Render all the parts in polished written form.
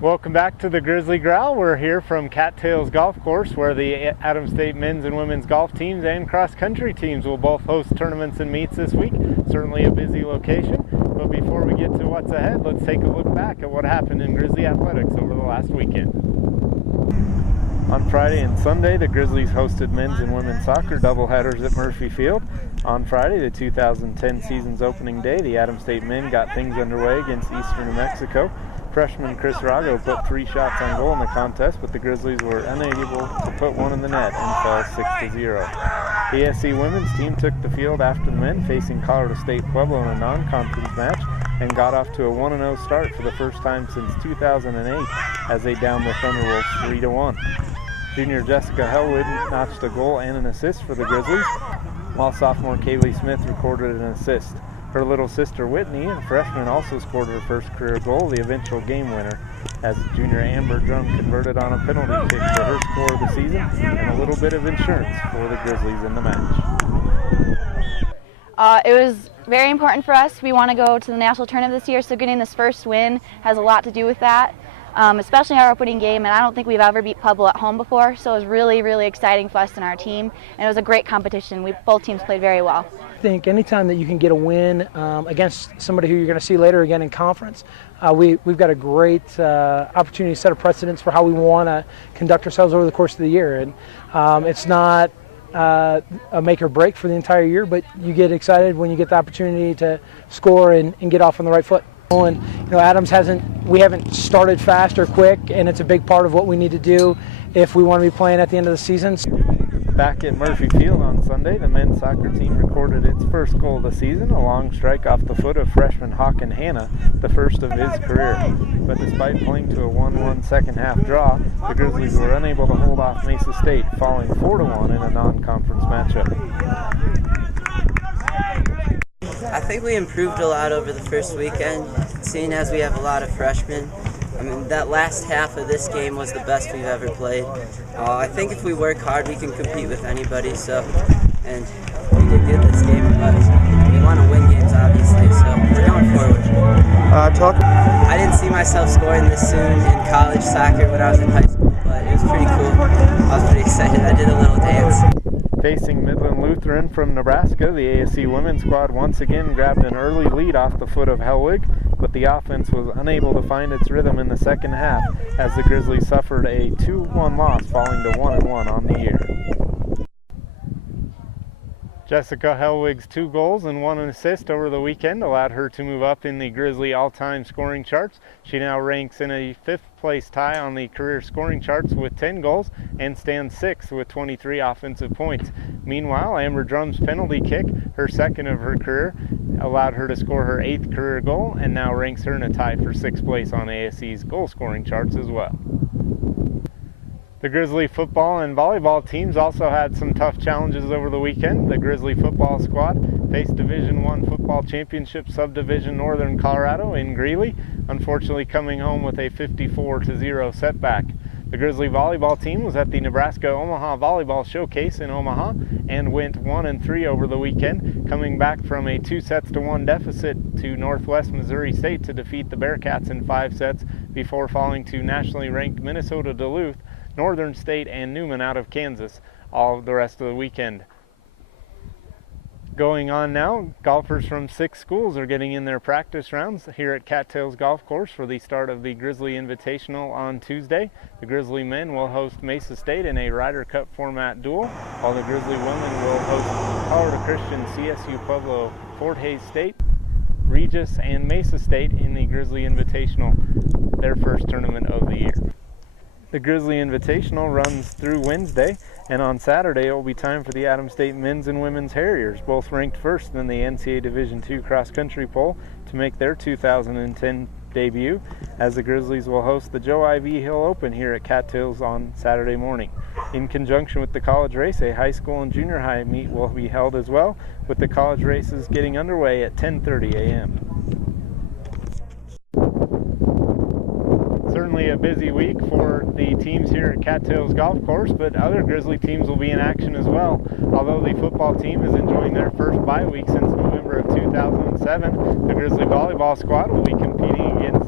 Welcome back to the Grizzly Growl. We're here from Cattails Golf Course, where the Adams State men's and women's golf teams and cross-country teams will both host tournaments and meets this week. Certainly a busy location, but before we get to what's ahead, let's take a look back at what happened in Grizzly athletics over the last weekend. On Friday and Sunday, the Grizzlies hosted men's and women's soccer doubleheaders at Murphy Field. On Friday, the 2010 season's opening day, the Adams State men got things underway against Eastern New Mexico. Freshman Chris Rago put 3 shots on goal in the contest, but the Grizzlies were unable to put one in the net and fell 6-0. The ASC women's team took the field after the men, facing Colorado State Pueblo in a non-conference match, and got off to a 1-0 start for the first time since 2008 as they downed the Thunderwolves 3-1. Junior Jessica Hellwood notched a goal and an assist for the Grizzlies, while sophomore Kaylee Smith recorded an assist. Her little sister Whitney, a freshman, also scored her first career goal, the eventual game winner, as junior Amber Drum converted on a penalty kick for her score of the season, and a little bit of insurance for the Grizzlies in the match. It was very important for us. We want to go to the national tournament this year, so getting this first win has a lot to do with that. Especially our opening game, and I don't think we've ever beat Pueblo at home before, so it was really, really exciting for us and our team, and it was a great competition. Both teams played very well. I think anytime that you can get a win against somebody who you're going to see later again in conference, we've got a great opportunity to set a precedence for how we want to conduct ourselves over the course of the year. And it's not a make or break for the entire year, but you get excited when you get the opportunity to score and get off on the right foot. And Adams we haven't started fast or quick, and it's a big part of what we need to do if we want to be playing at the end of the season. Back at Murphy Field on Sunday, the men's soccer team recorded its first goal of the season, a long strike off the foot of freshman Hawken Hanna, the first of his career. But despite playing to a 1-1 second half draw, the Grizzlies were unable to hold off Mesa State, falling 4-1 in a non-conference matchup. I think we improved a lot over the first weekend, seeing as we have a lot of freshmen. I mean, that last half of this game was the best we've ever played. I think if we work hard, we can compete with anybody. And we did good this game, but we want to win games, obviously. So we're going forward. I didn't see myself scoring this soon in college soccer when I was in high school, but it was pretty cool. I was pretty excited. I did a little dance. Facing Midland Lutheran from Nebraska, the ASC women's squad once again grabbed an early lead off the foot of Hellwig, but the offense was unable to find its rhythm in the second half as the Grizzlies suffered a 2-1 loss, falling to 1-1 on the year. Jessica Hellwig's 2 goals and 1 assist over the weekend allowed her to move up in the Grizzly all-time scoring charts. She now ranks in a 5th place tie on the career scoring charts with 10 goals and stands 6th with 23 offensive points. Meanwhile, Amber Drum's penalty kick, her second of her career, allowed her to score her 8th career goal and now ranks her in a tie for 6th place on ASC's goal scoring charts as well. The Grizzly football and volleyball teams also had some tough challenges over the weekend. The Grizzly football squad faced Division I Football Championship Subdivision Northern Colorado in Greeley, unfortunately coming home with a 54-0 setback. The Grizzly volleyball team was at the Nebraska Omaha Volleyball Showcase in Omaha and went 1-3 over the weekend, coming back from a 2-1 deficit to Northwest Missouri State to defeat the Bearcats in 5 sets before falling to nationally ranked Minnesota Duluth, Northern State, and Newman out of Kansas all the rest of the weekend. Going on now, golfers from 6 schools are getting in their practice rounds here at Cattails Golf Course for the start of the Grizzly Invitational on Tuesday. The Grizzly men will host Mesa State in a Ryder Cup format duel, while the Grizzly women will host Colorado Christian, CSU Pueblo, Fort Hays State, Regis, and Mesa State in the Grizzly Invitational, their first tournament of the year. The Grizzly Invitational runs through Wednesday, and on Saturday it will be time for the Adams State men's and women's Harriers, both ranked first in the NCAA Division II cross-country poll, to make their 2010 debut, as the Grizzlies will host the Joe I. Vigil Open here at Cattails on Saturday morning. In conjunction with the college race, a high school and junior high meet will be held as well, with the college races getting underway at 10:30 a.m. certainly a busy week for the teams here at Cattails Golf Course, but other Grizzly teams will be in action as well. Although the football team is enjoying their first bye week since November of 2007, the Grizzly volleyball squad will be competing against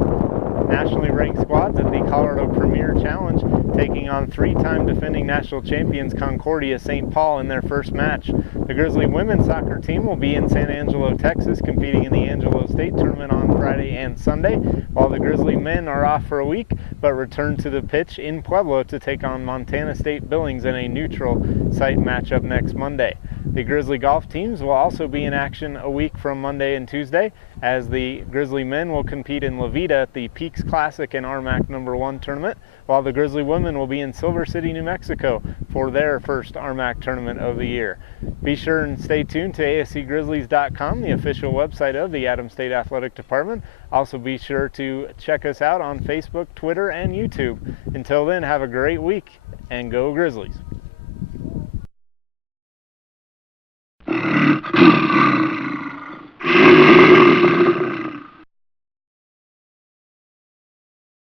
nationally ranked squads at the Colorado Premier Challenge, taking on three-time defending national champions Concordia St. Paul in their first match. The Grizzly women's soccer team will be in San Angelo, Texas, competing in the Angelo State Tournament on Friday and Sunday, while the Grizzly men are off for a week, but return to the pitch in Pueblo to take on Montana State Billings in a neutral site matchup next Monday. The Grizzly golf teams will also be in action a week from Monday and Tuesday, as the Grizzly men will compete in La Vida at the Peaks Classic and RMAC No. 1 tournament, while the Grizzly women will be in Silver City, New Mexico for their first RMAC tournament of the year. Be sure and stay tuned to ASCGrizzlies.com, the official website of the Adams State Athletic Department. Also be sure to check us out on Facebook, Twitter, and YouTube. Until then, have a great week and go Grizzlies.